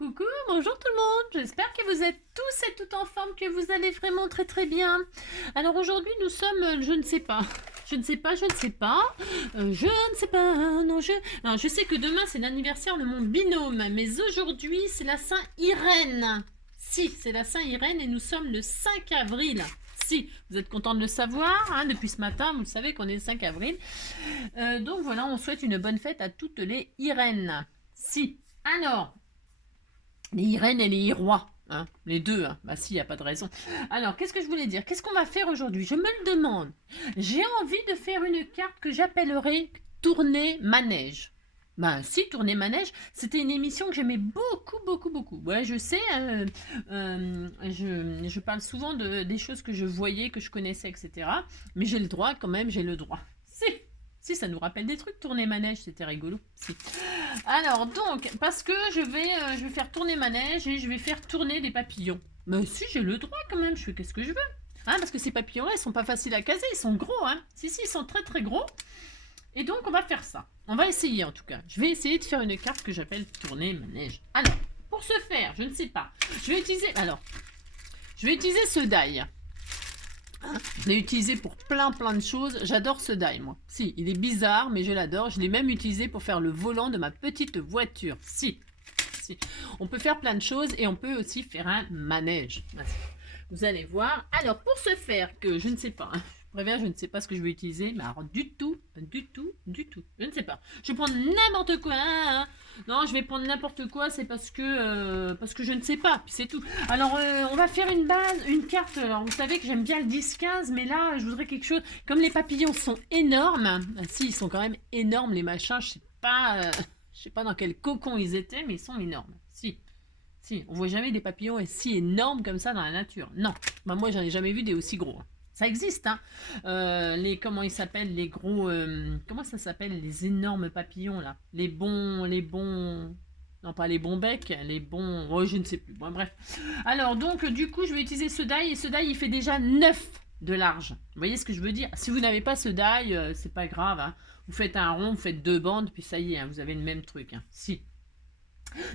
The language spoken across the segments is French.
Coucou, bonjour tout le monde, j'espère que vous êtes tous et toutes en forme, que vous allez vraiment très très bien. Alors aujourd'hui nous sommes, je ne sais pas, je ne sais pas, je ne sais pas, je ne sais pas, non alors, je sais que demain c'est l'anniversaire de mon binôme, mais aujourd'hui c'est la Saint-Irène. Si, c'est la Saint-Irène et nous sommes le 5 avril. Si, vous êtes content de le savoir, hein, depuis ce matin, vous savez qu'on est le 5 avril. Donc voilà, on souhaite une bonne fête à toutes les Irènes. Si, alors... Les Irène et les Irois, hein, les deux, hein. Bah si, il n'y a pas de raison. Alors, qu'est-ce que je voulais dire? Qu'est-ce qu'on va faire aujourd'hui? Je me le demande. J'ai envie de faire une carte que j'appellerai Tournée Manège. Bah si, Tournée Manège, c'était une émission que j'aimais beaucoup, beaucoup, beaucoup. Ouais, je sais, je parle souvent des choses que je voyais, que je connaissais, etc. Mais j'ai le droit quand même, j'ai le droit. Si, ça nous rappelle des trucs, Tournée Manège, c'était rigolo. Si. Alors donc, parce que je vais faire tourner ma neige et je vais faire tourner des papillons. Mais si, j'ai le droit quand même, je fais qu'est-ce que je veux. Hein, parce que ces papillons-là, ils sont pas faciles à caser, ils sont gros. Hein. Si, ils sont très très gros. Et donc, on va faire ça. On va essayer en tout cas. Je vais essayer de faire une carte que j'appelle tourner ma neige. Alors, pour ce faire, je ne sais pas. Je vais utiliser ce die. Hein, je l'ai utilisé pour plein de choses. J'adore ce die, moi. Si, il est bizarre, mais je l'adore. Je l'ai même utilisé pour faire le volant de ma petite voiture. Si. On peut faire plein de choses et on peut aussi faire un manège. Vous allez voir. Alors, pour ce faire, que je ne sais pas, hein, je préviens, je ne sais pas ce que je vais utiliser, mais alors du tout. Je ne sais pas. Je vais prendre n'importe quoi. Hein. Non, je vais prendre n'importe quoi, c'est parce que je ne sais pas, puis c'est tout. Alors, on va faire une carte. Alors, vous savez que j'aime bien le 10-15, mais là, je voudrais quelque chose. Comme les papillons sont énormes, si, ils sont quand même énormes, les machins, je sais pas dans quel cocon ils étaient, mais ils sont énormes. Si, on voit jamais des papillons si énormes comme ça dans la nature. Non, bah, moi, j'en ai jamais vu des aussi gros. Hein. Ça existe, hein. Comment ils s'appellent, les gros... comment ça s'appelle, les énormes papillons, là? Les bons... Non, pas les bons becs, les bons... Oh, je ne sais plus. Bon, bref. Alors, donc, du coup, je vais utiliser ce die, et ce die, il fait déjà 9 de large. Vous voyez ce que je veux dire? Si vous n'avez pas ce die, c'est pas grave, hein. Vous faites un rond, vous faites 2 bandes, puis ça y est, hein, vous avez le même truc. Hein. Si.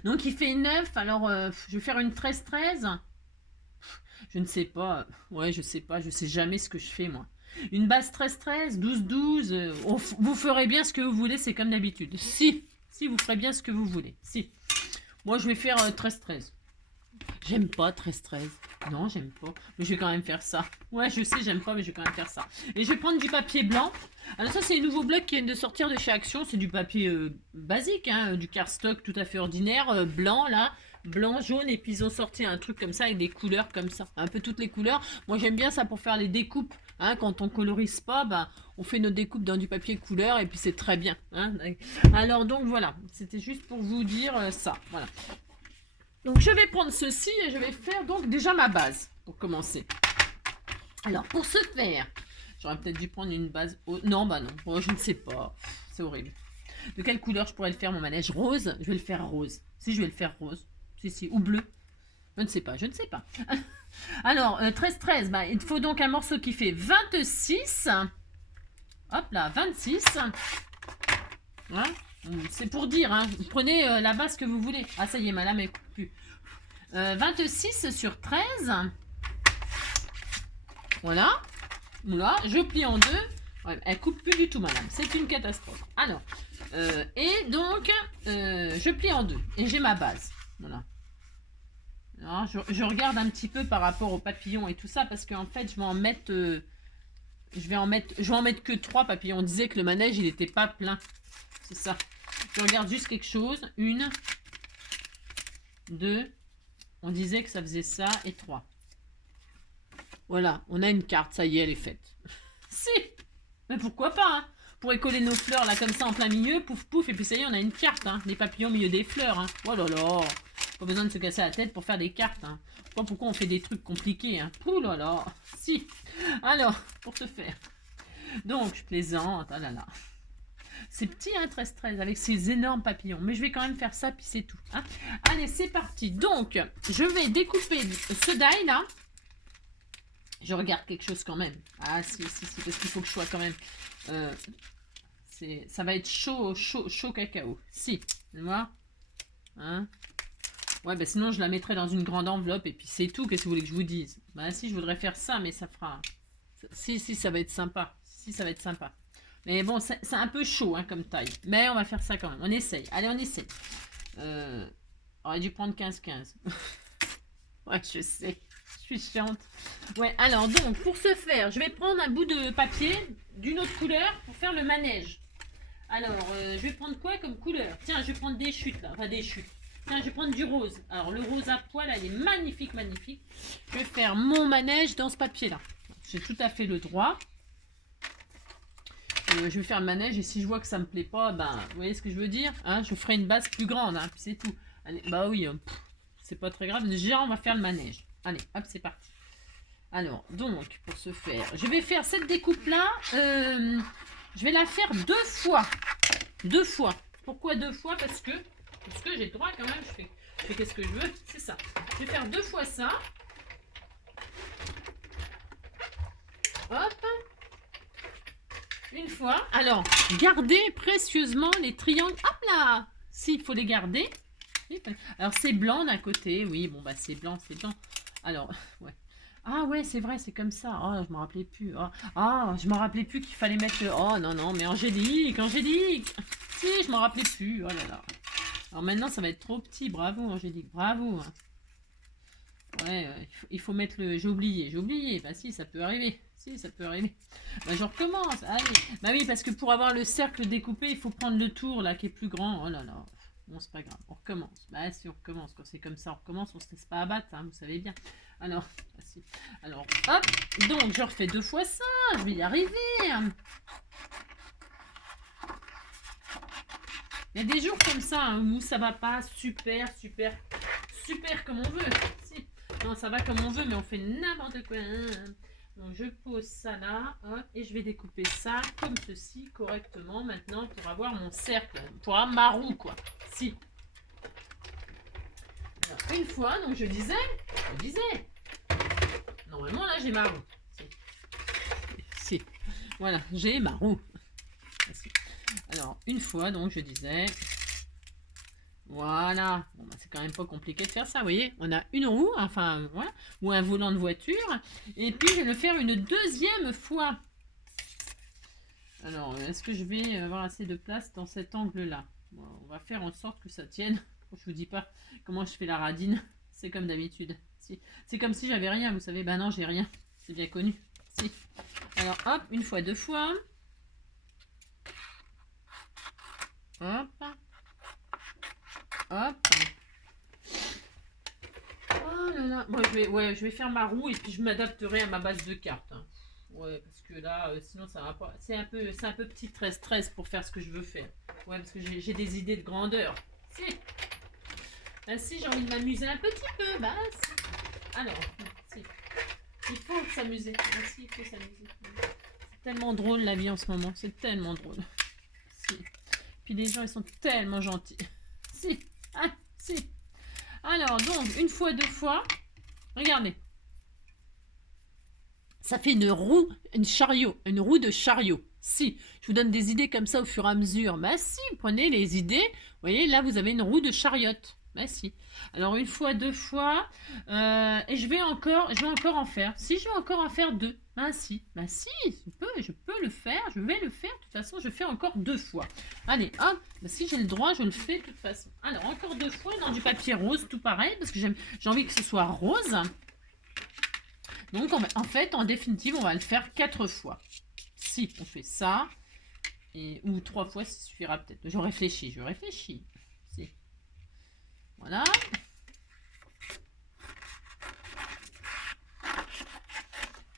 Donc, il fait 9, alors, je vais faire une 13-13. Je ne sais pas. Ouais, je sais pas. Je sais jamais ce que je fais, moi. Une base 13-13, 12-12. Vous ferez bien ce que vous voulez, c'est comme d'habitude. Si, vous ferez bien ce que vous voulez. Si. Moi, je vais faire 13-13. J'aime pas 13-13. Non, j'aime pas. Mais je vais quand même faire ça. Ouais, je sais, j'aime pas, mais je vais quand même faire ça. Et je vais prendre du papier blanc. Alors ça, c'est les nouveaux blocs qui viennent de sortir de chez Action. C'est du papier basique, hein, du cardstock tout à fait ordinaire, blanc, là. Blanc, jaune, et puis ils ont sorti un truc comme ça avec des couleurs comme ça. Un peu toutes les couleurs. Moi, j'aime bien ça pour faire les découpes. Hein, quand on colorise pas, bah, on fait nos découpes dans du papier couleur et puis c'est très bien. Hein. Alors donc voilà, c'était juste pour vous dire ça. Voilà. Donc je vais prendre ceci et je vais faire donc déjà ma base pour commencer. Alors pour ce faire, j'aurais peut-être dû prendre une base... Non, bah non, bon, je ne sais pas. C'est horrible. De quelle couleur je pourrais le faire mon manège? Rose? Je vais le faire rose. Si, je vais le faire rose. Si, ou bleu. Je ne sais pas. Alors, 13-13, bah, il faut donc un morceau qui fait 26. Hop là, 26. Hein, c'est pour dire, hein. Vous prenez la base que vous voulez. Ah, ça y est, ma lame est plus. 26 sur 13. Voilà. Là, je plie en deux. Ouais, elle coupe plus du tout, madame. C'est une catastrophe. Alors, et donc, je plie en deux. Et j'ai ma base. Voilà. Alors, je regarde un petit peu par rapport aux papillons et tout ça, parce qu'en fait, je vais en mettre... je vais en mettre que 3 papillons. On disait que le manège, il n'était pas plein. C'est ça. Je regarde juste quelque chose. 1, 2. On disait que ça faisait ça. Et 3. Voilà. On a une carte. Ça y est, elle est faite. Si. Mais pourquoi pas, hein. On pourrait coller nos fleurs là comme ça en plein milieu. Pouf, pouf. Et puis ça y est, on a une carte. Hein. Des papillons au milieu des fleurs. Hein. Oh là là. Pas besoin de se casser la tête pour faire des cartes. Hein. Pourquoi on fait des trucs compliqués. Hein. Ouh là là. Si. Alors, pour ce faire. Donc, je plaisante. Ah là là. C'est petit, hein, 13-13, avec ces énormes papillons. Mais je vais quand même faire ça, puis c'est tout. Hein. Allez, c'est parti. Donc, je vais découper ce die, là. Je regarde quelque chose quand même. Ah, si, parce qu'il faut que je sois quand même... ça va être chaud cacao. Si, tu vois. Hein. Ouais, bah sinon je la mettrais dans une grande enveloppe et puis c'est tout. Qu'est-ce que vous voulez que je vous dise? Bah si, je voudrais faire ça, mais ça fera... Si, si, ça va être sympa. Si, ça va être sympa. Mais bon, c'est un peu chaud hein, comme taille. Mais on va faire ça quand même. On essaye. Allez, on essaye. On aurait dû prendre 15-15. Ouais, je sais. Je suis chiante. Ouais, alors donc, pour ce faire, je vais prendre un bout de papier d'une autre couleur pour faire le manège. Alors, je vais prendre quoi comme couleur? Tiens, je vais prendre des chutes là. Enfin, des chutes. Tiens, je vais prendre du rose. Alors, le rose à poil, là, il est magnifique, magnifique. Je vais faire mon manège dans ce papier-là. J'ai tout à fait le droit. Je vais faire le manège et si je vois que ça me plaît pas, ben, vous voyez ce que je veux dire hein, je ferai une base plus grande, hein, puis c'est tout. Allez, bah oui, c'est pas très grave. Déjà, on va faire le manège. Allez, hop, c'est parti. Alors, donc, pour ce faire, je vais faire cette découpe-là. Je vais la faire 2 fois. 2 fois. Pourquoi 2 fois? Parce que j'ai le droit quand même. Je fais qu'est-ce que je veux. C'est ça. Je vais faire 2 fois ça. Hop. Une fois. Alors, gardez précieusement les triangles. Hop là! Si, il faut les garder. Alors, c'est blanc d'un côté. Oui, bon, bah, c'est blanc, c'est blanc. Alors, ouais. Ah ouais, c'est vrai, c'est comme ça. Oh, je me rappelais plus. Je me rappelais plus qu'il fallait mettre... Oh, non, non, mais Angélique, Angélique. Si, je me rappelais plus. Oh là là. Alors maintenant, ça va être trop petit. Bravo, Angélique, bravo. Ouais, il faut mettre le... J'ai oublié. Bah si, ça peut arriver. Si, ça peut arriver. Bah je recommence. Allez. Bah oui, parce que pour avoir le cercle découpé, il faut prendre le tour là qui est plus grand. Oh là là. Bon, c'est pas grave. On recommence. Bah si, on recommence. Quand c'est comme ça, on recommence. On se laisse pas abattre, hein, vous savez bien. Alors, bah, si. Alors, hop. Donc, je refais 2 fois ça. Je vais y arriver. Il y a des jours comme ça hein, où ça va pas super comme on veut. Si. Non, ça va comme on veut, mais on fait n'importe quoi. Donc, je pose ça là, hop, et je vais découper ça comme ceci, correctement, maintenant, pour avoir mon cercle, pour avoir ma roue, quoi. Si. Alors, une fois, donc je disais, normalement, là, j'ai ma roue. Si. Voilà, j'ai ma roue. Alors, une fois, donc, je disais... Voilà, bon, bah, c'est quand même pas compliqué de faire ça, vous voyez. On a une roue, enfin, voilà, ou un volant de voiture. Et puis, je vais le faire une 2e fois. Alors, est-ce que je vais avoir assez de place dans cet angle-là? Bon, on va faire en sorte que ça tienne. Je vous dis pas comment je fais la radine. C'est comme d'habitude. Si. C'est comme si j'avais rien, vous savez. Ben non, j'ai rien. C'est bien connu. Si. Alors, hop, une fois, 2 fois. Hop. Hop. Oh là là. Bon, je vais faire ma roue et puis je m'adapterai à ma base de cartes. Hein. Ouais, parce que là, sinon ça va pas. C'est un peu petit 13-13 pour faire ce que je veux faire. Ouais, parce que j'ai des idées de grandeur. Si. Ben si, j'ai envie de m'amuser un petit peu. Bah si. Alors, si. Il faut s'amuser. Ben si, il faut s'amuser. C'est tellement drôle la vie en ce moment. C'est tellement drôle. Si. Puis les gens, ils sont tellement gentils. Si. Ah, si. Alors, donc, une fois, 2 fois. Regardez. Ça fait une roue, une roue de chariot. Si, je vous donne des idées comme ça au fur et à mesure. Bah si, prenez les idées. Vous voyez, là, vous avez une roue de chariote. Bah si. Alors, une fois, 2 fois. Et je vais encore en faire. Si, je vais encore en faire 2. Bah si, je peux le faire. Je vais le faire. De toute façon, je fais encore 2 fois. Allez, hop. Bah, si j'ai le droit, je le fais de toute façon. Alors, encore 2 fois dans du papier rose, tout pareil. Parce que j'ai envie que ce soit rose. Donc, en fait, en définitive, on va le faire 4 fois. Si on fait ça, ou 3 fois, ça suffira peut-être. Je réfléchis. Si. Voilà.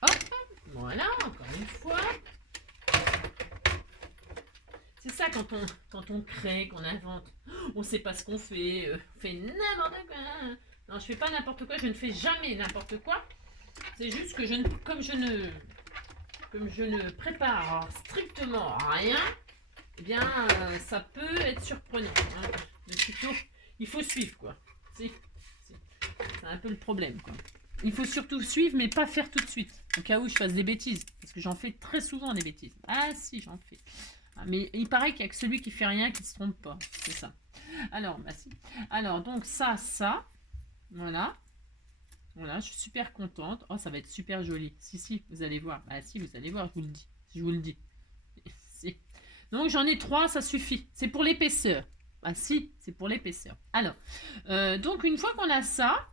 Hop, voilà, encore une fois. C'est ça quand on crée, qu'on invente. On ne sait pas ce qu'on fait. On fait n'importe quoi. Non, je fais pas n'importe quoi. Je ne fais jamais n'importe quoi. C'est juste que comme je ne prépare strictement rien, eh bien, ça peut être surprenant. Hein. Mais plutôt, il faut suivre, quoi. C'est un peu le problème, quoi. Il faut surtout suivre, mais pas faire tout de suite. Au cas où je fasse des bêtises. Parce que j'en fais très souvent des bêtises. Ah si, j'en fais. Ah, mais il paraît qu'il n'y a que celui qui fait rien qui ne se trompe pas. C'est ça. Alors, bah si. Alors, donc ça. Voilà. Voilà, je suis super contente. Oh, ça va être super joli. Si, si, vous allez voir. Ah si, vous allez voir, je vous le dis. Je vous le dis. Si. Donc, j'en ai 3, ça suffit. C'est pour l'épaisseur. Ah si, c'est pour l'épaisseur. Alors, donc, une fois qu'on a ça,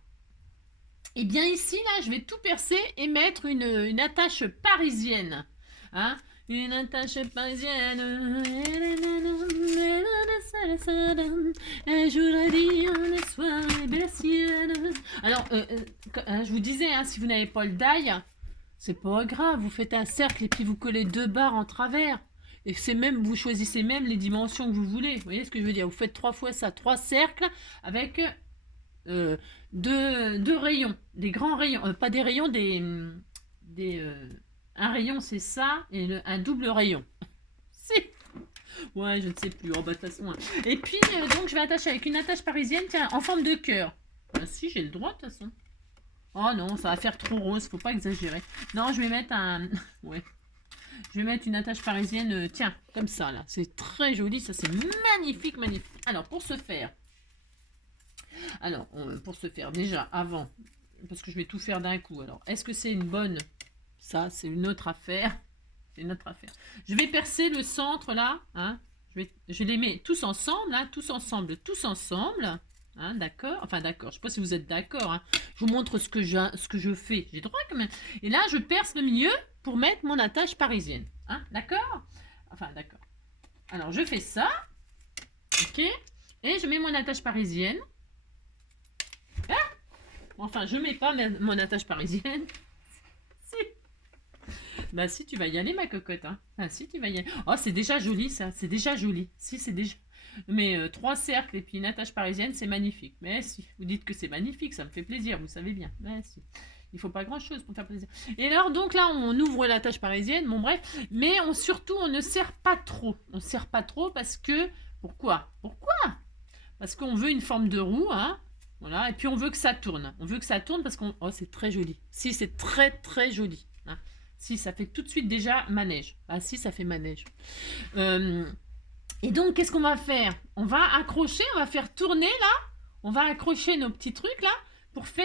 et bien ici, là, je vais tout percer et mettre une attache parisienne. Hein, une attache parisienne. Un jour à dire, le soir, les belles siennes. Alors, je vous disais, hein, si vous n'avez pas le die, c'est pas grave. Vous faites un cercle et puis vous collez 2 barres en travers. Et c'est même, vous choisissez même les dimensions que vous voulez. Vous voyez ce que je veux dire? Vous faites 3 fois ça, 3 cercles avec euh, deux rayons, des grands rayons, pas des rayons, un rayon c'est ça et un double rayon. Si. Ouais, je ne sais plus. Oh, bah, de toute façon. Hein. Et puis, donc, je vais attacher avec une attache parisienne, tiens, en forme de cœur. Ben, si, j'ai le droit, de toute façon. Oh non, ça va faire trop rose, faut pas exagérer. Non, je vais mettre un... ouais. Je vais mettre une attache parisienne, tiens, comme ça, là. C'est très joli, ça, c'est magnifique, magnifique. Alors, pour ce faire... Alors, pour ce faire, déjà, avant, parce que je vais tout faire d'un coup. Alors, est-ce que c'est une bonne... Ça, c'est une autre affaire. C'est une autre affaire. Je vais percer le centre, là. Hein. Je les mets tous ensemble, là. Tous ensemble, tous ensemble. Hein, d'accord. Enfin, d'accord. Je ne sais pas si vous êtes d'accord. Hein. Je vous montre ce que je fais. J'ai droit quand même. Et là, je perce le milieu pour mettre mon attache parisienne. Hein, d'accord. Enfin, d'accord. Alors, je fais ça. OK. Et je mets mon attache parisienne. Ah, enfin, je mets pas mon attache parisienne. Si. Bah si, tu vas y aller, ma cocotte. Hein. Ah si, tu vas y aller. Oh, c'est déjà joli, ça. C'est déjà joli. Si, c'est déjà... Mais 3 cercles et puis une attache parisienne, c'est magnifique. Mais si, vous dites que c'est magnifique, ça me fait plaisir, vous savez bien. Mais si. Il faut pas grand-chose pour faire plaisir. Et alors, donc là, on ouvre l'attache parisienne, bon bref. Mais surtout, on ne serre pas trop. On ne serre pas trop parce que... Pourquoi? Parce qu'on veut une forme de roue, hein. Voilà, et puis on veut que ça tourne. On veut que ça tourne parce qu'on... Oh, c'est très joli. Si, c'est très, très joli. Hein. Si, ça fait tout de suite déjà manège. Ah si, ça fait manège. Et donc, qu'est-ce qu'on va faire? On va accrocher, on va faire tourner là. On va accrocher nos petits trucs là pour faire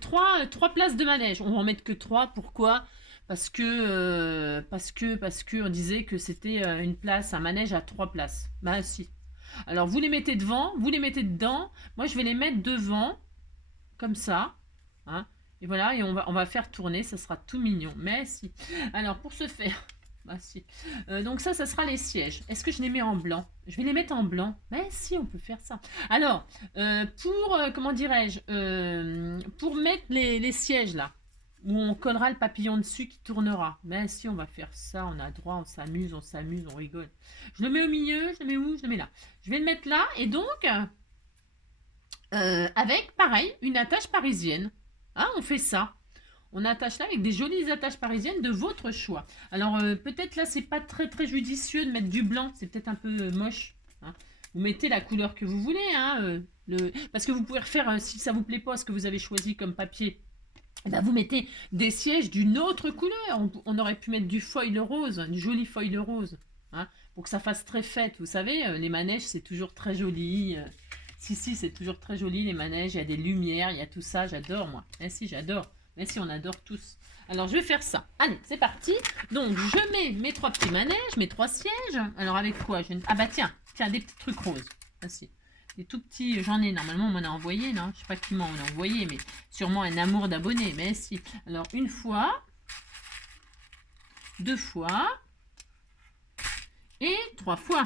3 places de manège. On va en mettre que 3. Pourquoi? Parce que on disait que c'était une place, un manège à 3 places. Bah si. Alors, vous les mettez devant, vous les mettez dedans. Moi, je vais les mettre devant, comme ça. Hein. Et voilà, et on va faire tourner, ça sera tout mignon. Mais si. Alors, pour ce faire... Bah si. Donc ça sera les sièges. Est-ce que je les mets en blanc? Je vais les mettre en blanc. Mais si, on peut faire ça. Alors, comment dirais-je, pour mettre les sièges là, où on collera le papillon dessus qui tournera. Mais si, on va faire ça, on a droit, on s'amuse, on rigole. Je le mets au milieu, je le mets où? Je le mets là. Je vais le mettre là, et donc, avec, pareil, une attache parisienne. Hein, on fait ça. On attache là avec des jolies attaches parisiennes de votre choix. Alors, peut-être là, c'est pas très très judicieux de mettre du blanc. C'est peut-être un peu moche. Hein. Vous mettez la couleur que vous voulez. Hein, parce que vous pouvez refaire, si ça vous plaît pas, ce que vous avez choisi comme papier. Eh ben, vous mettez des sièges d'une autre couleur. On aurait pu mettre du foil rose, du joli foil rose. Hein, pour que ça fasse très fête. Vous savez, les manèges, c'est toujours très joli. Si, c'est toujours très joli, les manèges. Il y a des lumières, il y a tout ça. J'adore, moi. Eh si, j'adore. Mais si, on adore tous. Alors, je vais faire ça. Allez, c'est parti. Donc, je mets mes 3 petits manèges, mes 3 sièges. Alors, avec quoi? Ah bah tiens, des petits trucs roses. Voici. Des tout petits, j'en ai. Normalement, on m'en a envoyé, non? Je sais pas qui m'en a envoyé, mais sûrement un amour d'abonnés. Mais si. Alors, 1 fois. 2 fois. Et 3 fois.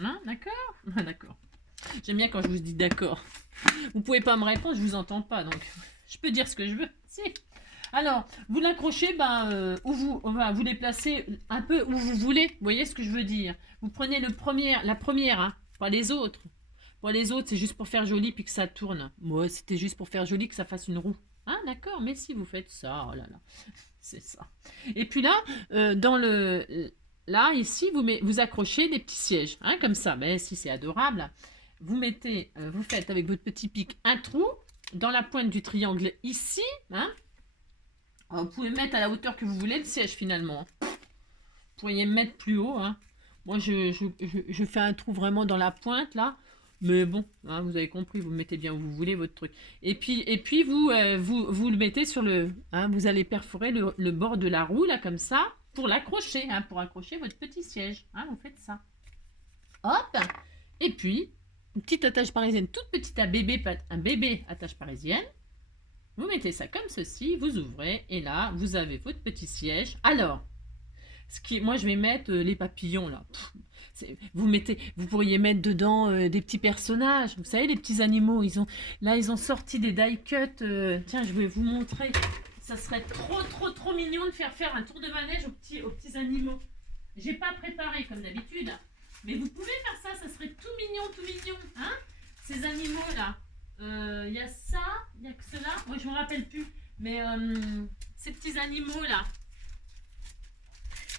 Hein, d'accord? D'accord. J'aime bien quand je vous dis d'accord. Vous pouvez pas me répondre, je vous entends pas, donc... Je peux dire ce que je veux. Si. Alors, vous l'accrochez, vous les placez un peu où vous voulez. Vous voyez ce que je veux dire? Vous prenez la première, hein, pas les autres. Pour les autres, c'est juste pour faire joli puis que ça tourne. Moi, c'était juste pour faire joli que ça fasse une roue. Hein, d'accord, mais si vous faites ça, oh là là, c'est ça. Et puis là, là, ici, vous accrochez des petits sièges, hein, comme ça. Mais si, c'est adorable. Vous faites avec votre petit pic un trou dans la pointe du triangle ici, hein. Alors, vous pouvez mettre à la hauteur que vous voulez le siège finalement. Vous pourriez mettre plus haut, hein. Moi, je fais un trou vraiment dans la pointe là. Mais bon, hein, vous avez compris, vous mettez bien où vous voulez votre truc. Et puis vous le mettez sur le... hein, vous allez perforer le bord de la roue, là, comme ça, pour l'accrocher, hein, pour accrocher votre petit siège. Hein, vous faites ça. Hop. Et puis, une petite attache parisienne, toute petite un bébé attache parisienne. Vous mettez ça comme ceci, vous ouvrez, et là, vous avez votre petit siège. Alors, moi, je vais mettre les papillons, là. Vous pourriez mettre dedans des petits personnages. Vous savez, les petits animaux, ils ont sorti des die cut. Tiens, je vais vous montrer. Ça serait trop mignon de faire un tour de manège aux petits animaux. J'ai pas préparé comme d'habitude. Mais vous pouvez faire ça serait tout mignon, hein. Ces animaux-là. Il y a ça, il y a que cela. Moi, je me rappelle plus. Mais ces petits animaux-là.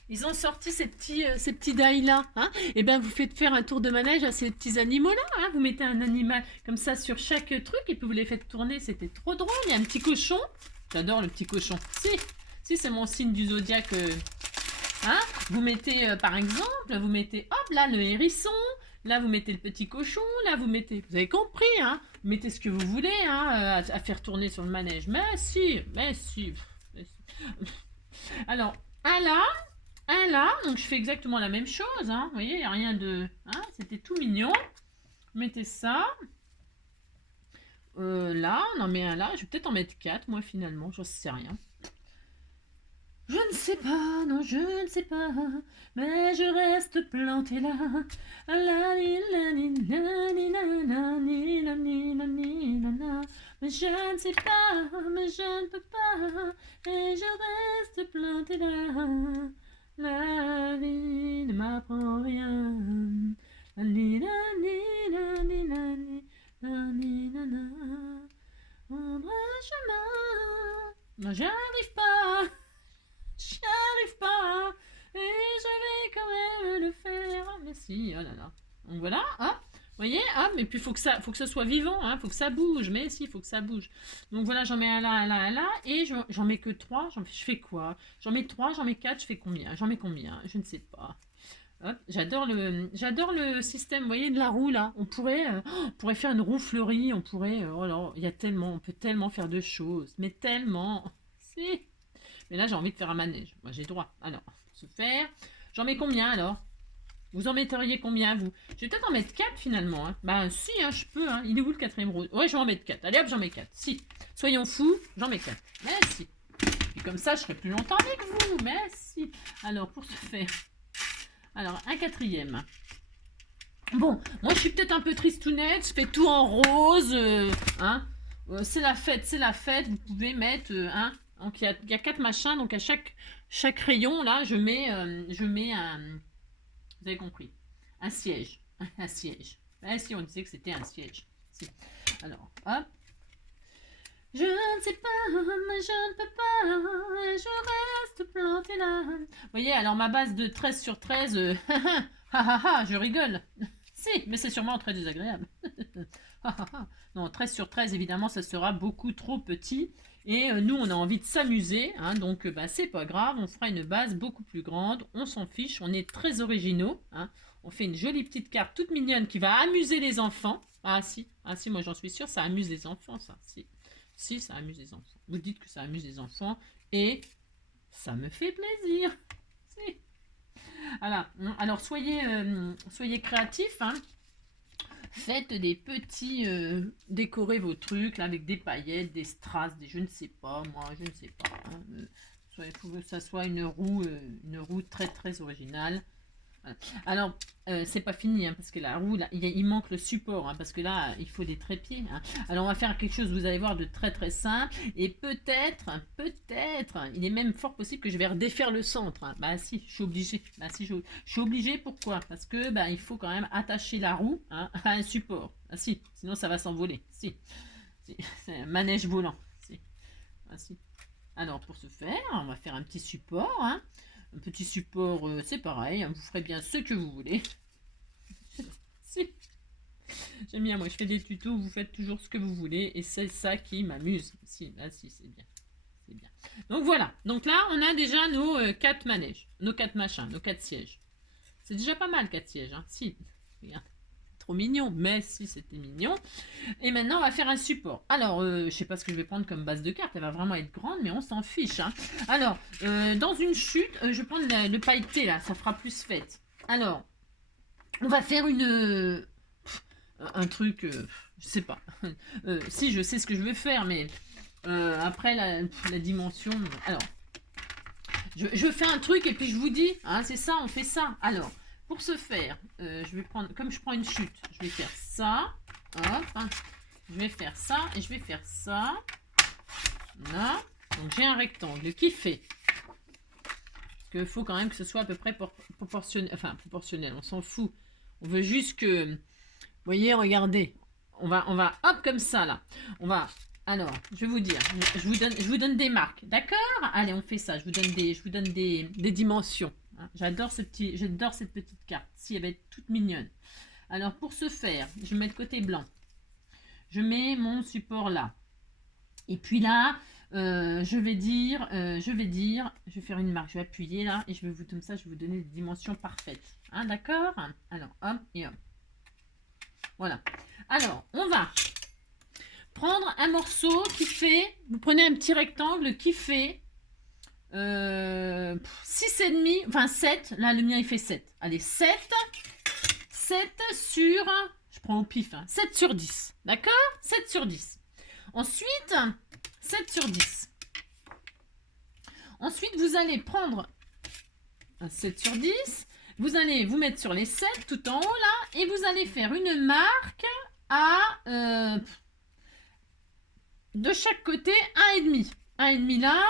Ils ont sorti ces petits die-là. Hein. Et bien, vous faites faire un tour de manège à ces petits animaux-là. Hein. Vous mettez un animal comme ça sur chaque truc et puis vous les faites tourner. C'était trop drôle. Il y a un petit cochon. J'adore le petit cochon. Si c'est mon signe du zodiaque. Hein. Vous mettez, par exemple, vous mettez, hop, là, le hérisson. Là, vous mettez le petit cochon. Là, vous mettez... Vous avez compris, hein. Vous mettez ce que vous voulez hein, à faire tourner sur le manège. Mais si. Alors, là, donc je fais exactement la même chose, hein. Vous voyez, il n'y a rien de... Hein, c'était tout mignon. Mettez ça. Là, on en met un là. Je vais peut-être en mettre 4, moi, finalement. J'en sais rien. Je ne sais pas, non, je ne sais pas. Mais je reste plantée là. Mais je ne sais pas, mais je ne peux pas. Et je reste plantée là. La vie ne m'apprend rien. Chemin. Non, j'arrive pas. Et je vais quand même le faire. Mais si, oh là là. Donc voilà, hop. Vous voyez, hop, mais puis faut que ça soit vivant, hein, faut que ça bouge, mais si, il faut que ça bouge. Donc voilà, j'en mets un là, et j'en mets que 3, je fais quoi? J'en mets 3, j'en mets 4, je fais combien? J'en mets combien? Je ne sais pas. Hop, j'adore le système, vous voyez, de la roue, là. On pourrait faire une roue fleurie, on pourrait, oh là, on peut tellement faire de choses, mais tellement, si. Mais là, j'ai envie de faire un manège, moi j'ai droit. Alors, pour se faire, j'en mets combien alors? Vous en metteriez combien, vous? Je vais peut-être en mettre 4 finalement. Hein. Bah si, hein, je peux. Hein. Il est où le 4e rose? Ouais, je vais en mettre 4. Allez hop, j'en mets 4. Si. Soyons fous, j'en mets 4. Mais si. Puis comme ça, je serai plus longtemps avec vous. Mais si. Alors, pour ce faire. Alors, un 4e. Bon, moi je suis peut-être un peu tristounette. Je fais tout en rose. Hein. C'est la fête. Vous pouvez mettre... hein. Donc il y a 4 machins. Donc à chaque rayon, là, je mets un... Vous avez compris. Un siège. Un siège. Ben, si on disait que c'était un siège. Si. Alors, hop. Je ne sais pas, mais je ne peux pas. Et je reste plantée là. Vous voyez, alors ma base de 13 sur 13, je rigole. Si, mais c'est sûrement très désagréable. Non, 13 sur 13, évidemment, ça sera beaucoup trop petit. Et nous, on a envie de s'amuser, hein, donc bah, c'est pas grave, on fera une base beaucoup plus grande, on s'en fiche, on est très originaux. Hein. On fait une jolie petite carte toute mignonne qui va amuser les enfants. Ah si, moi j'en suis sûre, ça amuse les enfants, ça. Si, ça amuse les enfants. Vous dites que ça amuse les enfants et ça me fait plaisir. Si. Voilà. Alors soyez créatifs, hein. Faites des petits... décorez vos trucs là, avec des paillettes, des strass, des je ne sais pas, moi, je ne sais pas. Hein. Il faut que ça soit une roue très très originale. Voilà. Alors, c'est pas fini, hein, parce que la roue, là, il manque le support, hein, parce que là, il faut des trépieds. Hein. Alors, on va faire quelque chose, vous allez voir, de très très simple. Et peut-être, il est même fort possible que je vais redéfaire le centre. Hein. Bah si, je suis obligée. Bah, si, je suis obligée, pourquoi? Parce que bah, il faut quand même attacher la roue, hein, à un support. Ah si, sinon ça va s'envoler. Si. C'est un manège volant. Si. Ah, si. Alors, pour ce faire, on va faire un petit support, hein. Un petit support, c'est pareil, hein, vous ferez bien ce que vous voulez. Si. J'aime bien, moi je fais des tutos, vous faites toujours ce que vous voulez, et c'est ça qui m'amuse. Si, là, si, c'est bien. C'est bien. Donc voilà, donc là, on a déjà nos 4 manèges, nos 4 machins, nos 4 sièges. C'est déjà pas mal, 4 sièges, hein. Si, regarde, trop mignon. Mais si, c'était mignon. Et maintenant, on va faire un support. Alors, je sais pas ce que je vais prendre comme base de carte. Elle va vraiment être grande, mais on s'en fiche. Hein. Alors, dans une chute, je vais prendre le pailleté, là. Ça fera plus fête. Alors, on va faire un truc... je sais pas. Si, je sais ce que je veux faire, mais... après, la dimension... Alors... Je fais un truc et puis je vous dis, hein, c'est ça, on fait ça. Alors, pour ce faire, je vais prendre, comme je prends une chute, je vais faire ça, hop, hein, je vais faire ça et je vais faire ça. Là, donc j'ai un rectangle qui fait. Parce qu'il faut quand même que ce soit à peu près proportionnel, enfin proportionnel, on s'en fout. On veut juste que, vous voyez, regardez, on va, hop, comme ça là, on va... Alors, je vais vous dire, je vous donne des marques, d'accord? Allez, on fait ça, je vous donne des dimensions. Hein. J'adore cette petite carte, si elle va être toute mignonne. Alors, pour ce faire, je mets de côté blanc. Je mets mon support là. Et puis là, je vais faire une marque, je vais appuyer là, et je vais vous, comme ça, je vais vous donner des dimensions parfaites. Hein, d'accord? Alors, hop et hop. Voilà. Alors, on va... prendre un morceau qui fait, vous prenez un petit rectangle qui fait 6,5, enfin 7, là le mien il fait 7. Allez, 7 sur, je prends au pif, hein, 7 sur 10, d'accord? 7 sur 10. Ensuite, 7 sur 10. Ensuite, vous allez prendre un 7 sur 10, vous allez vous mettre sur les 7 tout en haut là, et vous allez faire une marque à... de chaque côté, 1,5. 1,5 là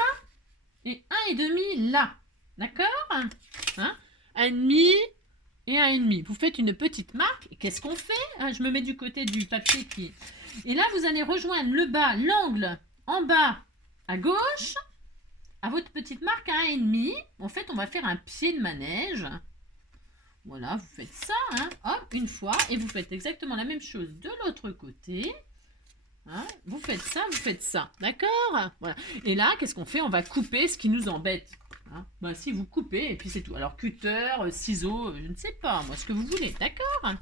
et 1,5 là. D'accord? Hein? 1,5 et 1,5. Vous faites une petite marque. Et qu'est-ce qu'on fait? Hein, je me mets du côté du papier qui... Et là, vous allez rejoindre le bas, l'angle en bas à gauche, à votre petite marque à 1,5. En fait, on va faire un pied de manège. Voilà, vous faites ça, hein, hop, une fois. Et vous faites exactement la même chose de l'autre côté. Hein, vous faites ça, d'accord? Voilà. Et là, qu'est-ce qu'on fait? On va couper ce qui nous embête. Hein, bah, si vous coupez, et puis c'est tout. Alors, cutter, ciseaux, je ne sais pas, moi, ce que vous voulez, d'accord?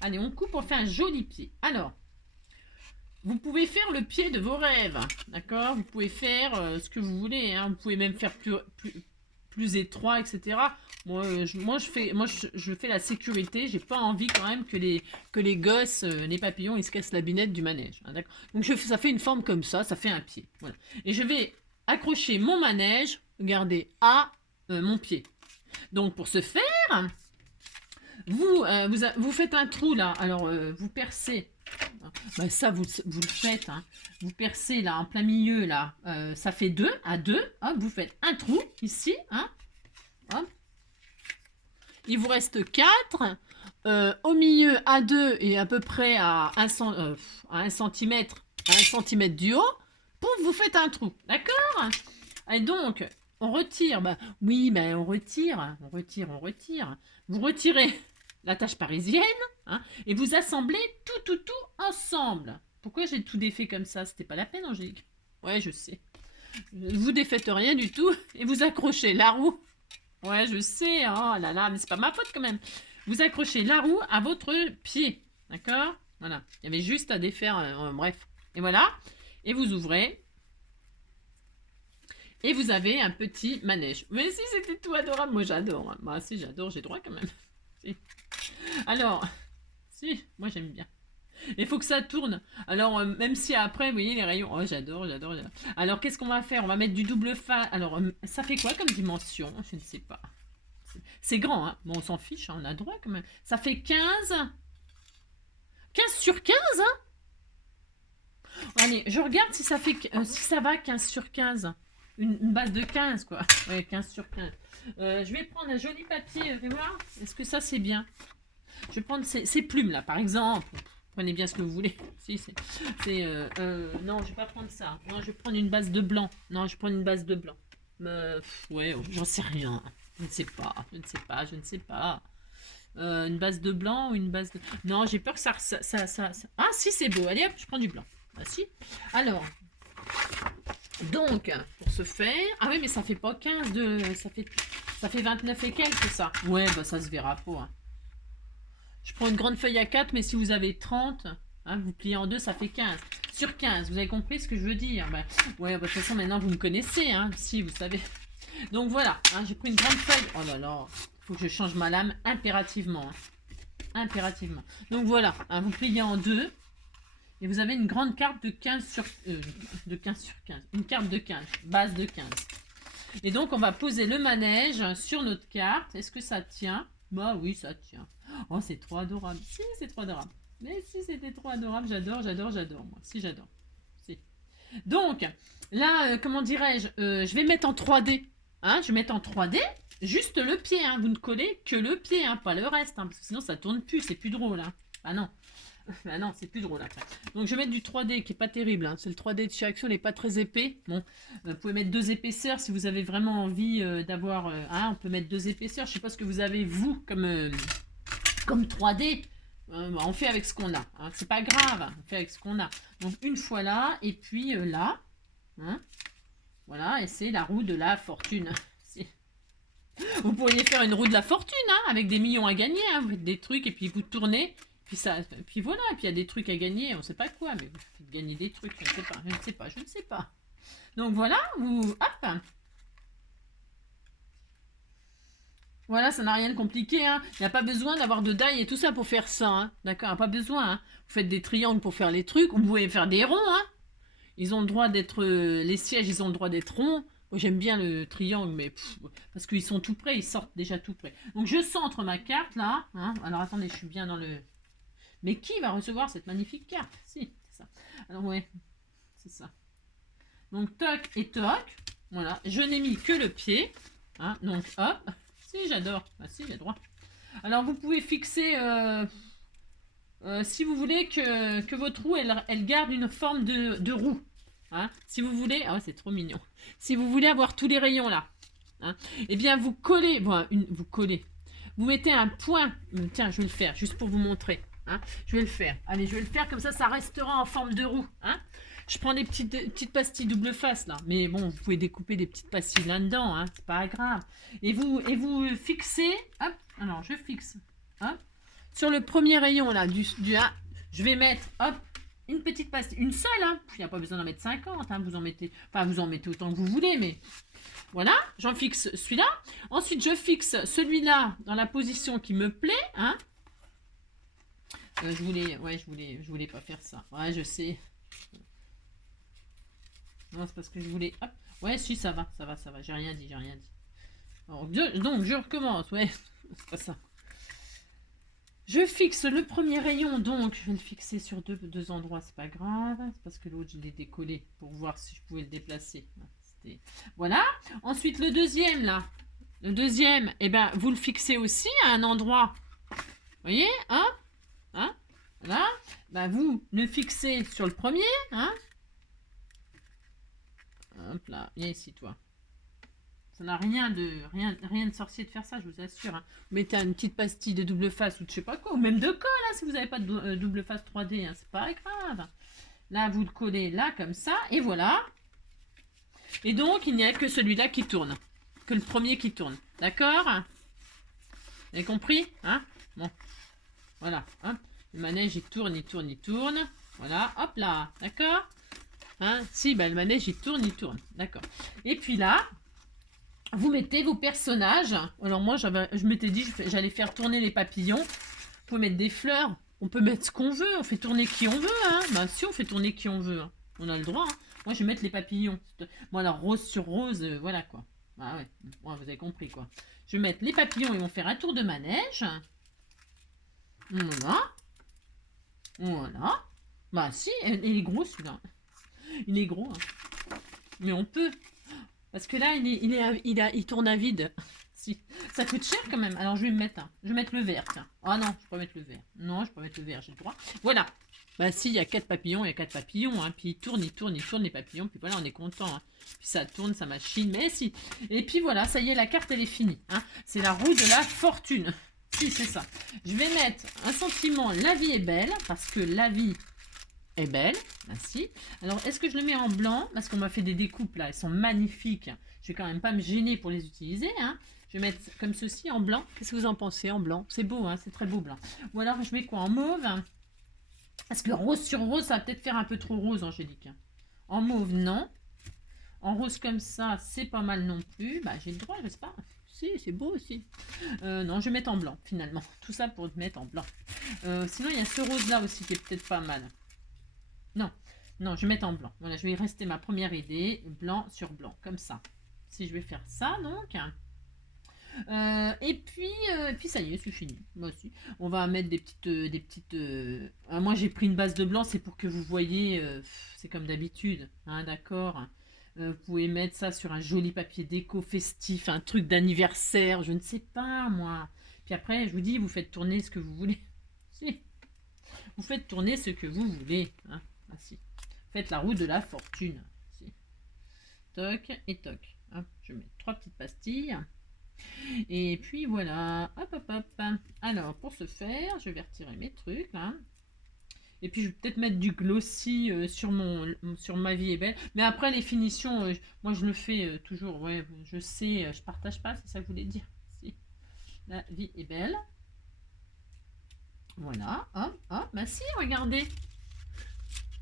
Allez, on coupe, on fait un joli pied. Alors, vous pouvez faire le pied de vos rêves, d'accord? Vous pouvez faire ce que vous voulez, hein. Vous pouvez même faire plus étroit, etc. Moi, je fais la sécurité. J'ai pas envie quand même que les gosses, les papillons, ils se cassent la binette du manège. Hein, donc, ça fait une forme comme ça ça fait un pied. Voilà. Et je vais accrocher mon manège, regardez, à mon pied. Donc, pour ce faire, vous faites un trou là. Alors, vous percez. Ben, ça, vous le faites. Hein. Vous percez là, en plein milieu là. Ça fait 2 à 2. Hop, vous faites un trou ici. Hein. Hop. Il vous reste 4. Au milieu, à 2 et à peu près à 1 cm, à 1 cm du haut. Pouf, vous faites un trou. D'accord? Et donc, on retire. Bah, oui, mais on retire. Vous retirez la tâche parisienne, hein, et vous assemblez tout ensemble. Pourquoi j'ai tout défait comme ça? C'était pas la peine, Angélique. Ouais, je sais. Vous défaites rien du tout et vous accrochez la roue. Ouais, je sais. Oh là là, mais c'est pas ma faute quand même. Vous accrochez la roue à votre pied. D'accord? Voilà. Il y avait juste à défaire. Bref. Et voilà. Et vous ouvrez. Et vous avez un petit manège. Mais si, c'était tout adorable. Moi, j'adore. Hein. Bah, si, j'adore. J'ai droit quand même. Si. Alors, si, moi j'aime bien. Il faut que ça tourne. Alors, même si après, vous voyez les rayons. Oh, j'adore. Alors, qu'est-ce qu'on va faire? On va mettre du double face. Alors, ça fait quoi comme dimension? Je ne sais pas. C'est grand, hein. Bon, on s'en fiche, hein. On a droit quand même. Ça fait 15. 15 sur 15, hein. Allez, je regarde si ça fait si ça va 15 sur 15. Une base de 15, quoi. Ouais, 15 sur 15. Je vais prendre un joli papier. Vous voir. Est-ce que ça, c'est bien? Je vais prendre ces plumes, là, par exemple. Prenez bien ce que vous voulez. Si, non, je vais pas prendre ça. Non, je vais prendre une base de blanc. Non, je vais prendre une base de blanc. Ouais, j'en sais rien. Je ne sais pas. Une base de blanc ou une base de... Non, j'ai peur que ça... Ah, si, c'est beau. Allez, hop, je prends du blanc. Ah, si. Alors... Donc, pour ce faire... Ah oui, mais ça fait pas 15 de... Ça fait 29 et quelques, ça. Ouais, bah ça se verra pas. Hein. Je prends une grande feuille à 4, mais si vous avez 30, hein, vous pliez en deux, ça fait 15. Sur 15, vous avez compris ce que je veux dire? Bah, ouais, bah, de toute façon, maintenant, vous me connaissez, hein, si, vous savez. Donc, voilà, hein, j'ai pris une grande feuille. Oh là là, il faut que je change ma lame impérativement. Hein. Impérativement. Donc, voilà, hein, vous pliez en deux. Et vous avez une grande carte de 15 sur 15. Une carte de 15, base de 15. Et donc, on va poser le manège sur notre carte. Est-ce que ça tient? Bah oui, ça tient. Oh, c'est trop adorable. Si, c'est trop adorable. Mais si, c'était trop adorable. J'adore, j'adore, j'adore. Moi, si, j'adore. Si. Donc, là, comment dirais-je, je vais mettre en 3D. Hein, je vais mettre en 3D juste le pied. Hein. Vous ne collez que le pied, hein, pas le reste. Hein, parce que sinon, ça tourne plus. C'est plus drôle. Hein. Ah non. Ah non, c'est plus drôle après. Donc je vais mettre du 3D qui est pas terrible. Hein. C'est le 3D de chez Action, il n'est pas très épais. Bon, vous pouvez mettre 2 épaisseurs si vous avez vraiment envie d'avoir. On peut mettre 2 épaisseurs. Je sais pas ce que vous avez vous comme 3D. On fait avec ce qu'on a. Hein. C'est pas grave. On fait avec ce qu'on a. Donc une fois là et puis là. Hein. Voilà, et c'est la roue de la fortune. Vous pourriez faire une roue de la fortune hein, avec des millions à gagner. Hein. Vous faites des trucs et puis vous tournez. Puis voilà, et puis il y a des trucs à gagner, on ne sait pas quoi, mais vous faites gagner des trucs, je ne sais pas. Donc voilà, hop. Voilà, ça n'a rien de compliqué, hein. Il n'y a pas besoin d'avoir de die et tout ça pour faire ça, hein. D'accord, pas besoin, hein. Vous faites des triangles pour faire les trucs, vous pouvez faire des ronds, hein. Ils ont le droit d'être, les sièges, ils ont le droit d'être ronds. Moi, j'aime bien le triangle, mais parce qu'ils sont tout près, ils sortent déjà tout près. Donc je centre ma carte là, hein. Alors attendez, je suis bien dans le... Mais qui va recevoir cette magnifique carte? Si, c'est ça. Alors ouais, c'est ça. Donc toc et toc. Voilà, je n'ai mis que le pied. Hein, donc hop. Si, j'adore. Ah si, j'ai droit. Alors vous pouvez fixer... si vous voulez que votre roue, elle garde une forme de roue. Hein, si vous voulez... Ah, c'est trop mignon. Si vous voulez avoir tous les rayons là. Hein, eh bien, vous collez... Bon, vous collez. Vous mettez un point... Tiens, je vais le faire, juste pour vous montrer. Hein, je vais le faire. Allez, je vais le faire comme ça restera en forme de roue. Hein. Je prends des petites pastilles double face là. Mais bon, vous pouvez découper des petites pastilles là-dedans. Hein, c'est pas grave. Et vous fixez. Hop. Alors, je fixe. Hop. Sur le premier rayon là, je vais mettre, hop, une petite pastille. Une seule. Hein. Il n'y a pas besoin d'en mettre 50. Hein, vous en mettez autant que vous voulez. Mais voilà, j'en fixe celui-là. Ensuite, je fixe celui-là dans la position qui me plaît. Hein. Je voulais pas faire ça. Ouais, je sais. Non, c'est parce que je voulais... Hop. Ouais, si, ça va. J'ai rien dit. Alors, donc, je recommence. Ouais, c'est pas ça. Je fixe le premier rayon, donc je vais le fixer sur deux endroits, c'est pas grave. C'est parce que l'autre, je l'ai décollé pour voir si je pouvais le déplacer. Voilà. Ensuite, le deuxième, là. Le deuxième, eh ben, vous le fixez aussi à un endroit. Vous voyez, hein? Hein, voilà, bah vous le fixez sur le premier, hein. Hop là, viens ici toi. Ça n'a rien de sorcier de faire ça, je vous assure. Hein. Vous mettez une petite pastille de double face ou de je sais pas quoi, ou même de colle, hein, si vous n'avez pas de double face 3D, hein, c'est pas grave. Là, vous le collez là comme ça, et voilà. Et donc, il n'y a que celui-là qui tourne, que le premier qui tourne, d'accord? Vous avez compris, hein? Bon, voilà, hein. Le manège, il tourne. Voilà, hop là, d'accord? Hein? Si, ben, le manège, il tourne. D'accord. Et puis là, vous mettez vos personnages. Alors moi, je m'étais dit, j'allais faire tourner les papillons. Vous pouvez mettre des fleurs. On peut mettre ce qu'on veut. On fait tourner qui on veut. Hein? Ben si, on fait tourner qui on veut. Hein. On a le droit. Hein. Moi, je vais mettre les papillons. Bon, alors, rose sur rose, voilà, quoi. Ah ouais, bon, vous avez compris, quoi. Je vais mettre les papillons. Ils vont faire un tour de manège. Voilà. Bah si, il est gros celui-là. Il est gros. Hein. Mais on peut. Parce que là, il tourne à vide. Si. Ça coûte cher quand même. Alors je vais me mettre un. Je vais mettre le vert, tiens. Ah non, je peux pas mettre le vert. Non, je peux pas mettre le vert, j'ai le droit. Voilà. Bah si, il y a 4 papillons, Hein. Puis il tourne les papillons. Puis voilà, on est content. Hein. Puis ça tourne, sa machine. Mais si. Et puis voilà, ça y est, la carte, elle est finie. Hein. C'est la roue de la fortune. Si, c'est ça. Je vais mettre un sentiment, la vie est belle, parce que la vie est belle. Ainsi. Alors, est-ce que je le mets en blanc? Parce qu'on m'a fait des découpes là, elles sont magnifiques. Je vais quand même pas me gêner pour les utiliser. Hein. Je vais mettre comme ceci en blanc. Qu'est-ce que vous en pensez en blanc? C'est beau, hein, c'est très beau blanc. Ou alors je mets quoi en mauve? Parce que rose sur rose, ça va peut-être faire un peu trop rose, Angélique. En mauve, non. En rose comme ça, c'est pas mal non plus. Bah, j'ai le droit, je sais pas. Si, c'est beau aussi. Non, je vais mettre en blanc, finalement. Tout ça pour mettre en blanc. Sinon, il y a ce rose-là aussi qui est peut-être pas mal. Non, non, je vais mettre en blanc. Voilà, je vais rester ma première idée. Blanc sur blanc, comme ça. Si je vais faire ça, donc... et puis ça y est, c'est fini. Moi aussi. On va mettre des petites. Moi j'ai pris une base de blanc, c'est pour que vous voyez. C'est comme d'habitude, hein, d'accord. Vous pouvez mettre ça sur un joli papier déco festif, un truc d'anniversaire, je ne sais pas moi. Puis après, je vous dis, vous faites tourner ce que vous voulez. Si. Vous faites tourner ce que vous voulez. Hein. Ah, si. Faites la roue de la fortune. Si. Toc et toc. Hop, je mets 3 petites pastilles. Et puis voilà, hop hop hop. Alors pour ce faire, je vais retirer mes trucs là. Et puis je vais peut-être mettre du glossy sur ma vie est belle. Mais après les finitions, moi je le fais toujours. Ouais, je sais, je partage pas, c'est ça que je voulais dire. Si. La vie est belle. Voilà, hop, hop. Bah si, regardez.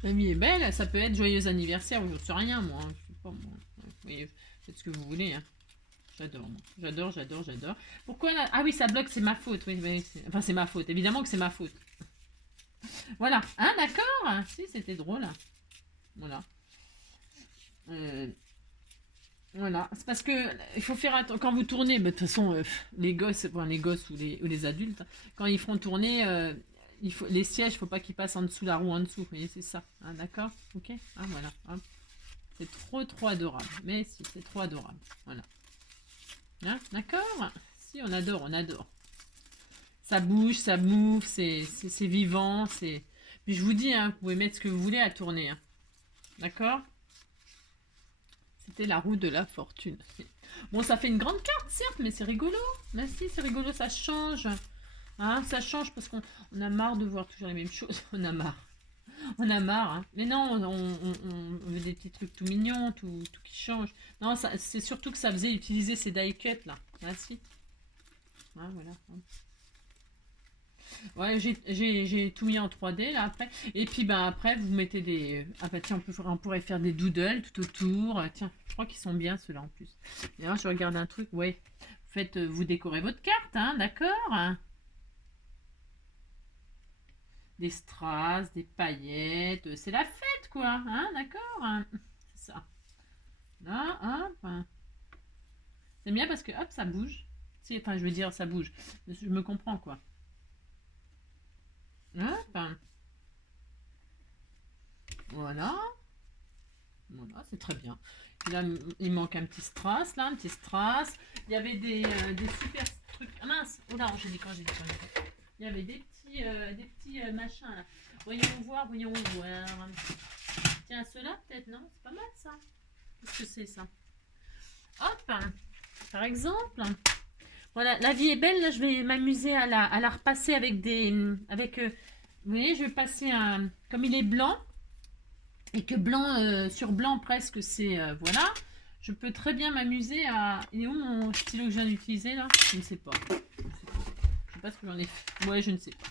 La vie est belle, ça peut être joyeux anniversaire ou je sais rien moi. Je sais pas moi. Vous voyez, faites ce que vous voulez. Hein. J'adore, moi. J'adore, j'adore, j'adore. Pourquoi là? Ah oui, ça bloque, c'est ma faute. Oui, oui, enfin, c'est ma faute. Évidemment que c'est ma faute. Voilà. Hein, d'accord? Si, c'était drôle. Voilà. Voilà. C'est parce que il faut faire attention. Quand vous tournez, de toute façon, les gosses, enfin, les gosses ou les adultes, quand ils feront tourner, les sièges, il ne faut pas qu'ils passent en dessous la roue en dessous. Vous voyez, c'est ça. Hein, d'accord? Ok? Ah, voilà. Hein. C'est trop, trop adorable. Mais si, c'est trop adorable. Voilà. Hein, d'accord? Si, on adore, on adore. Ça bouge, ça move, c'est vivant, c'est... Puis je vous dis, hein, vous pouvez mettre ce que vous voulez à tourner. Hein. D'accord? C'était la roue de la fortune. Bon, ça fait une grande carte, certes, mais c'est rigolo. Mais si, c'est rigolo, ça change. Hein, ça change parce qu'on a marre de voir toujours les mêmes choses. On a marre. On a marre. Hein. Mais non, on veut des petits trucs tout mignons, tout qui change. Non, c'est surtout que ça faisait utiliser ces die cuts là. Ah si. Ah, voilà. Ouais, j'ai tout mis en 3D là après. Et puis ben après vous mettez des... Ah bah tiens, on pourrait faire des doodles tout autour. Tiens, je crois qu'ils sont bien ceux-là en plus. D'ailleurs, je regarde un truc, ouais. Faites, vous décorez votre carte, hein, d'accord? Hein. Des strass, des paillettes, c'est la fête quoi, hein, d'accord? Hein. C'est ça. Là, hop. Hein. C'est bien parce que hop, ça bouge. Si, enfin, je veux dire, ça bouge. Je me comprends quoi. Hop. Hein. Voilà. Voilà, c'est très bien. Et là, il manque un petit strass, là, un petit strass. Il y avait des super trucs. Ah mince, oh là, j'ai dit quand. Il y avait des petits machins, là. Voyons voir, voyons voir. Tiens, ceux-là, peut-être, non? C'est pas mal, ça. Qu'est-ce que c'est, ça? Hop, par exemple. Voilà, la vie est belle, là, je vais m'amuser à la repasser avec des... vous voyez, je vais passer un... Comme il est blanc, et que blanc sur blanc presque c'est voilà, je peux très bien m'amuser à... Il est où mon stylo que je viens d'utiliser là? Je ne sais pas. Je sais pas ce que j'en ai fait. Ouais, je ne sais pas.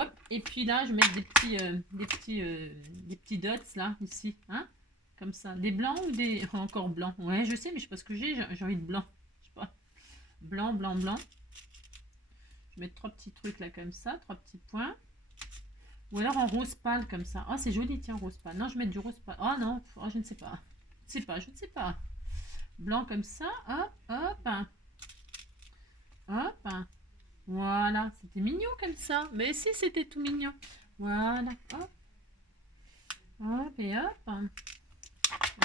Hop. Et puis là, je vais mettre des petits dots là, ici, hein, comme ça. Des blancs ou des encore blancs? Ouais, je sais, mais je sais pas ce que j'ai envie de blanc. Je sais pas. Blanc, blanc, blanc. Je vais mettre 3 petits trucs là comme ça, 3 petits points. Ou alors en rose pâle comme ça. Oh, c'est joli, tiens, rose pâle. Non, je vais mettre du rose pâle. Oh non, oh, je ne sais pas. Je ne sais pas. Blanc comme ça. Hop, hop. Hop. Voilà, c'était mignon comme ça. Mais si, c'était tout mignon. Voilà. Hop. Hop et hop.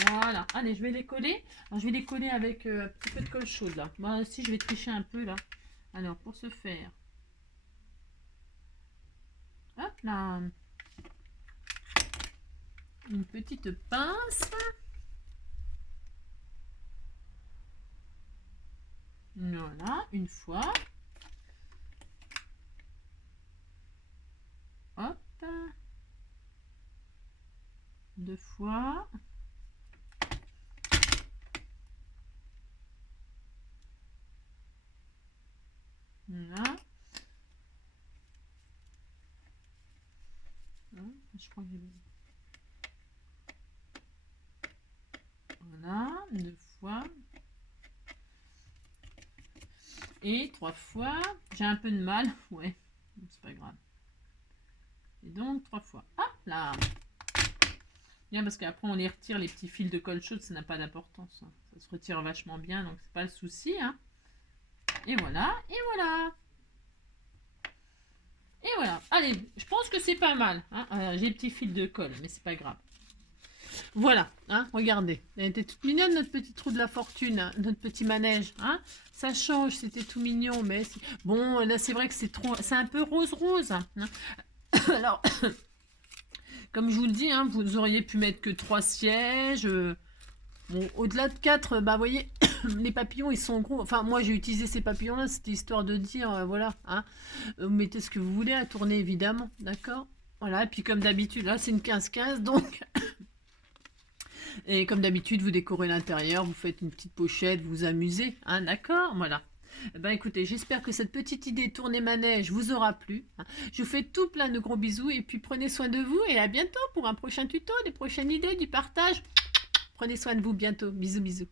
Voilà. Allez, je vais les coller. Alors, je vais les coller avec un petit peu de colle chaude là. Moi aussi, je vais tricher un peu là. Alors, pour ce faire. Hop là. Une petite pince. Voilà, une fois. Hop. 2 fois. Je crois que j'ai... Voilà, 2 fois. Et 3 fois. J'ai un peu de mal. Ouais, c'est pas grave. Et donc 3 fois. Hop là. Bien, parce qu'après on les retire, les petits fils de colle chaude, ça n'a pas d'importance. Hein. Ça se retire vachement bien, donc c'est pas le souci. Hein. Et voilà, et voilà. Et voilà. Allez, je pense que c'est pas mal. Hein. J'ai les petits fils de colle, mais c'est pas grave. Voilà, hein, regardez. Elle était toute mignonne, notre petit trou de la fortune, hein, notre petit manège. Hein. Ça change, c'était tout mignon, mais... Bon, là, c'est vrai que c'est trop... C'est un peu rose-rose. Hein. Alors, comme je vous le dis, hein, vous auriez pu mettre que 3 sièges. Bon, au-delà de 4, bah, vous voyez, les papillons, ils sont gros. Enfin, moi, j'ai utilisé ces papillons-là, c'était histoire de dire, voilà, hein, vous mettez ce que vous voulez à tourner, évidemment, d'accord. Voilà, et puis comme d'habitude, là, c'est une 15-15, donc... Et comme d'habitude, vous décorez l'intérieur, vous faites une petite pochette, vous vous amusez, hein, d'accord. Voilà. Ben écoutez, j'espère que cette petite idée tourner manège vous aura plu. Hein. Je vous fais tout plein de gros bisous et puis prenez soin de vous et à bientôt pour un prochain tuto, des prochaines idées, du partage. Prenez soin de vous bientôt. Bisous, bisous.